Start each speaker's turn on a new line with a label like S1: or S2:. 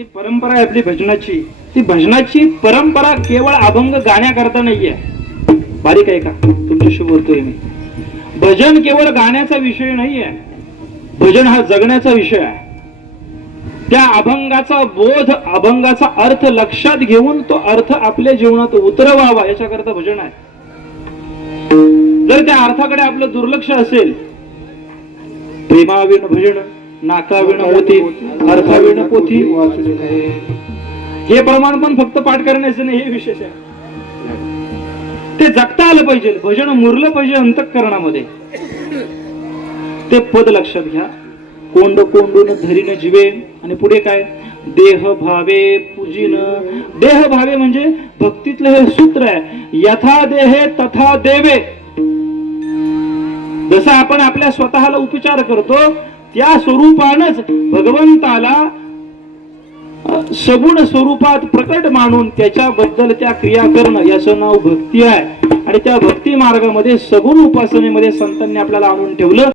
S1: जी परंपरा आहे आपली भजनाची ती भजनाची परंपरा केवळ अभंग गाण्याकरता नाहीये. बारीक आहे का? तुमच्याशी बोलतोय मी. भजन केवळ गाण्याचा विषय नाहीये. भजन हा जगण्याचा विषय आहे. त्या अभंगाचा बोध अभंगाचा अर्थ लक्षात घेऊन तो अर्थ आपल्या जीवनात उतरवावा याच्याकरता भजन आहे. जर त्या अर्थाकडे आपलं दुर्लक्ष असेल प्रेमाविण भजन नाकाविण मोती अर्थाविण पोथी हे प्रमाण पण फक्त पाठ करण्याचं नाही हे विशेष आहे. ते जगता आलं पाहिजे भजन मुरलं पाहिजे अंतकरणामध्ये. ते पद लक्षात घ्या. कोंड कोंडून धरीन जीवे. आणि पुढे काय? देह भावे पूजिन. देह भावे म्हणजे भक्तीतलं हे सूत्र आहे. यथा देहे तथा देवे. जसं आपण आपल्या स्वतःला उपचार करतो त्या स्वरूपानच भगवंताला सगुण स्वरूपात प्रकट मानून त्याच्याबद्दल त्या क्रिया करणं याचं नाव भक्ती आहे. आणि त्या भक्ती मार्गामध्ये सगुण उपासनेमध्ये संतांनी आपल्याला आणून ठेवलं.